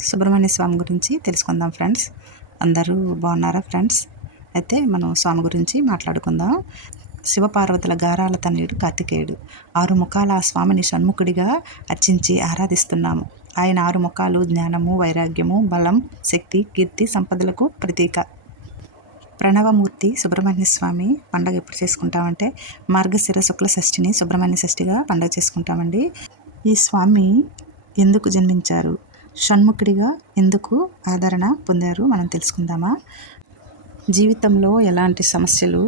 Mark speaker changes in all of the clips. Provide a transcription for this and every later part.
Speaker 1: సుబ్రహ్మణ్య స్వామి గురించి తెలుసుకుందాం ఫ్రెండ్స్. అందరూ బాగున్నారా ఫ్రెండ్స్? అయితే మనం స్వామి గురించి మాట్లాడుకుందాం. శివపార్వతుల గారాల తనయుడు కార్తికేయుడు. ఆరు ముఖాల ఆ స్వామిని షణ్ముఖుడిగా అర్చించి ఆరాధిస్తున్నాము. ఆయన ఆరు ముఖాలు జ్ఞానము వైరాగ్యము బలం శక్తి కీర్తి సంపదలకు ప్రతీక. ప్రణవమూర్తి సుబ్రహ్మణ్య స్వామి పండగ ఎప్పుడు చేసుకుంటామంటే మార్గశిర శుక్ల షష్ఠిని సుబ్రహ్మణ్య షష్ఠిగా పండగ చేసుకుంటామండి. ఈ స్వామి ఎందుకు జన్మించారు? షణ్ముఖుడిగా ఎందుకు ఆదరణ పొందారు మనం తెలుసుకుందామా? జీవితంలో ఎలాంటి సమస్యలు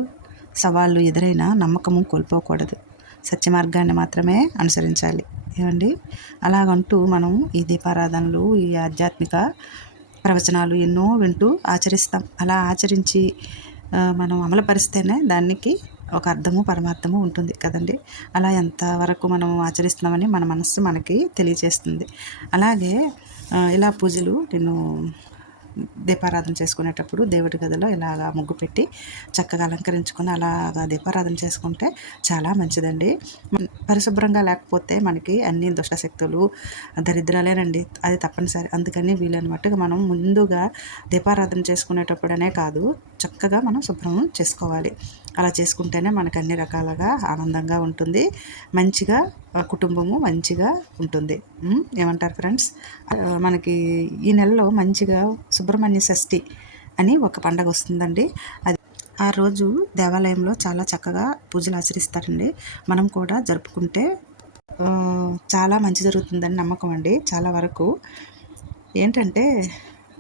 Speaker 1: సవాళ్ళు ఎదురైనా నమ్మకము కోల్పోకూడదు. సత్య మార్గాన్ని మాత్రమే అనుసరించాలి. ఏమండి? అలాగంటూ మనం ఈ దీపారాధనలు ఈ ఆధ్యాత్మిక ప్రవచనాలు ఎన్నో వింటూ ఆచరిస్తాం. అలా ఆచరించి మనం అమలుపరిస్తేనే దానికి ఒక అర్థము పరమార్థము ఉంటుంది కదండి. అలా ఎంతవరకు మనం ఆచరిస్తున్నామని మన మనస్సు మనకి తెలియజేస్తుంది అలాగే ఇలా పూజలు నేను దీపారాధన చేసుకునేటప్పుడు దేవుడి గదిలో ఇలాగా ముగ్గు పెట్టి చక్కగా అలంకరించుకొని అలాగా దీపారాధన చేసుకుంటే చాలా మంచిదండి. పరిశుభ్రంగా లేకపోతే మనకి అన్ని దుష్టశక్తులు దరిద్రాలేనండి. అది తప్పనిసరి. అందుకని వీలైన మట్టుగా మనం ముందుగా దీపారాధన చేసుకునేటప్పుడనే కాదు చక్కగా మనం శుభ్రం చేసుకోవాలి. అలా చేసుకుంటేనే మనకు అన్ని రకాలుగా ఆనందంగా ఉంటుంది. మంచిగా కుటుంబము మంచిగా ఉంటుంది. ఏమంటారు ఫ్రెండ్స్? మనకి ఈ నెలలో మంచిగా సుబ్రహ్మణ్య షష్ఠి అని ఒక పండగ వస్తుందండి. అది ఆ రోజు దేవాలయంలో చాలా చక్కగా పూజలు ఆచరిస్తారండి. మనం కూడా జరుపుకుంటే చాలా మంచి జరుగుతుందని నమ్మకం అండి. చాలా వరకు ఏంటంటే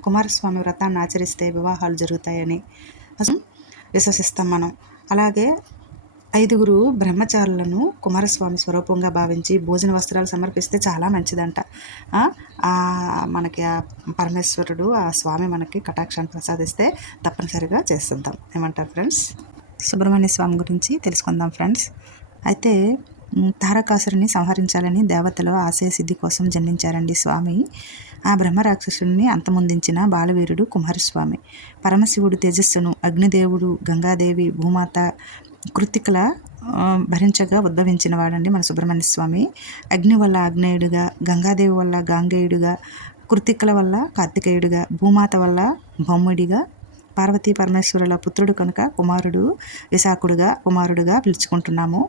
Speaker 1: కుమారస్వామి వ్రతాన్ని ఆచరిస్తే వివాహాలు జరుగుతాయని విశ్వసిస్తాం మనం. అలాగే ఐదుగురు బ్రహ్మచారులను కుమారస్వామి స్వరూపంగా భావించి భోజన వస్త్రాలు సమర్పిస్తే చాలా మంచిదంట. మనకి ఆ పరమేశ్వరుడు ఆ స్వామి మనకి కటాక్షాన్ని ప్రసాదిస్తే తప్పనిసరిగా చేస్తుంటాం. ఏమంటారు ఫ్రెండ్స్? సుబ్రహ్మణ్య స్వామి గురించి తెలుసుకుందాం ఫ్రెండ్స్. అయితే తారకాసురుని సంహరించాలని దేవతలు ఆశయ సిద్ధి కోసం జన్మించారండి స్వామి. ఆ బ్రహ్మరాక్షసుని అంతమొందించిన బాలవీరుడు కుమారస్వామి. పరమశివుడు తేజస్సును అగ్నిదేవుడు గంగాదేవి భూమాత కృతికల భరించగా ఉద్భవించిన వాడండి మన సుబ్రహ్మణ్య స్వామి. అగ్ని వల్ల ఆగ్నేయుడుగా గంగాదేవి వల్ల గాంగేయుడుగా కృతికల వల్ల కార్తికేయుడుగా భూమాత వల్ల బొమ్ముడిగా పార్వతీ పరమేశ్వరుల పుత్రుడు కనుక కుమారుడు విశాఖుడుగా కుమారుడుగా పిలుచుకుంటున్నాము.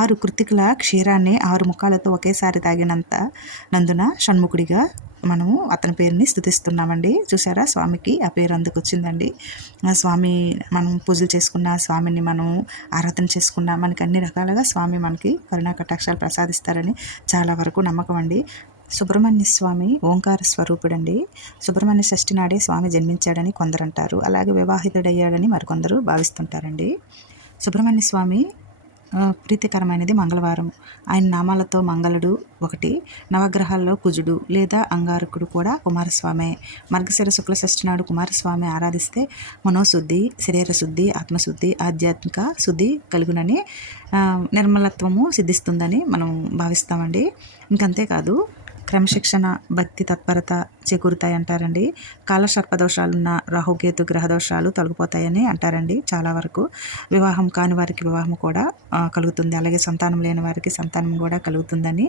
Speaker 1: ఆరు కృతికుల క్షీరాన్ని ఆరు ముఖాలతో ఒకేసారి తాగినంత నందున షణ్ముఖుడిగా మనము అతని పేరుని స్థుతిస్తున్నామండి. చూసారా స్వామికి ఆ పేరు అందుకు వచ్చిందండి స్వామి మనం పూజలు చేసుకున్న స్వామిని మనం ఆరాధన చేసుకున్న మనకి అన్ని రకాలుగా స్వామి మనకి కరుణా కటాక్షాలు ప్రసాదిస్తారని చాలా వరకు నమ్మకం అండి. సుబ్రహ్మణ్య స్వామి ఓంకార స్వరూపుడండి. సుబ్రహ్మణ్య షష్ఠి నాడే స్వామి జన్మించాడని కొందరు అంటారు అలాగే వివాహితుడయ్యాడని మరికొందరు భావిస్తుంటారండి. సుబ్రహ్మణ్య స్వామి ప్రీతికరమైనది మంగళవారం. ఆయన నామాలతో మంగళుడు ఒకటి నవగ్రహాల్లో కుజుడు లేదా అంగారకుడు కూడా కుమారస్వామి. మార్గశిర శుక్ల షష్ఠి నాడు కుమారస్వామి ఆరాధిస్తే మనోశుద్ధి శరీర శుద్ధి ఆత్మశుద్ధి ఆధ్యాత్మిక శుద్ధి కలుగునని నిర్మలత్వము సిద్ధిస్తుందని మనం భావిస్తామండి. ఇంకంతేకాదు క్రమశిక్షణ భక్తి తత్పరత చేకూరుతాయి అంటారండి. కాలసర్పదోషాలున్న రాహుకేతు గ్రహదోషాలు తొలగిపోతాయని అంటారండి చాలా వరకు. వివాహం కాని వారికి వివాహం కూడా కలుగుతుంది. అలాగే సంతానం లేని వారికి సంతానం కూడా కలుగుతుందని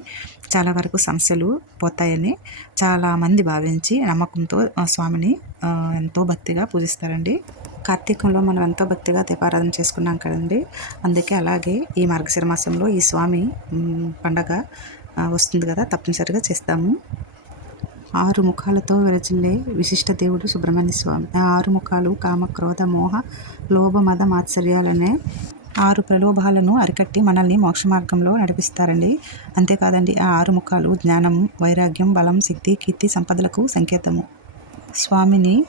Speaker 1: చాలా వరకు సమస్యలు పోతాయని చాలామంది భావించి నమ్మకంతో స్వామిని ఎంతో భక్తిగా పూజిస్తారండి. కార్తీకంలో మనం ఎంతో భక్తిగా దీపారాధన చేసుకున్నాం కదండి. అందుకే అలాగే ఈ మార్గశిర మాసంలో ఈ స్వామి పండగ వస్తుంది కదా తప్పనిసరిగా చేస్తాము. ఆరు ముఖాలతో విరజిల్లే విశిష్ట దేవుడు సుబ్రహ్మణ్య స్వామి. ఆరు ముఖాలు కామ క్రోధ మోహ లోభ మద మాత్సర్యాలనే ఆరు ప్రలోభాలను అరికట్టి మనల్ని మోక్ష మార్గంలో నడిపిస్తారండి. అంతేకాదండి ఆ ఆరు ముఖాలు జ్ఞానం వైరాగ్యం బలం శక్తి కీర్తి సంపదలకు సంకేతము. స్వామిని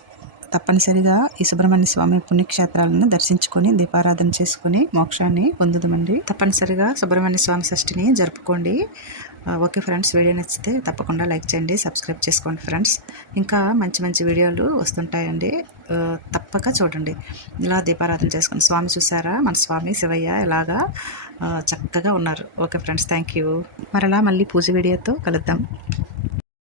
Speaker 1: తప్పనిసరిగా ఈ సుబ్రహ్మణ్య స్వామి పుణ్యక్షేత్రాలను దర్శించుకొని దీపారాధన చేసుకొని మోక్షాన్ని పొందుదామండి. తప్పనిసరిగా సుబ్రహ్మణ్య స్వామి షష్ఠిని జరుపుకోండి. ఓకే ఫ్రెండ్స్ వీడియో నచ్చితే తప్పకుండా లైక్ చేయండి సబ్స్క్రైబ్ చేసుకోండి ఫ్రెండ్స్. ఇంకా మంచి మంచి వీడియోలు వస్తుంటాయండి. తప్పక చూడండి. ఇలా దీపారాధన చేసుకోండి స్వామి చూసారా? మన స్వామి శివయ్య ఇలాగా చక్కగా ఉన్నారు. Okay friends thank you. మరలా మళ్ళీ పూజ వీడియోతో కలుద్దాం.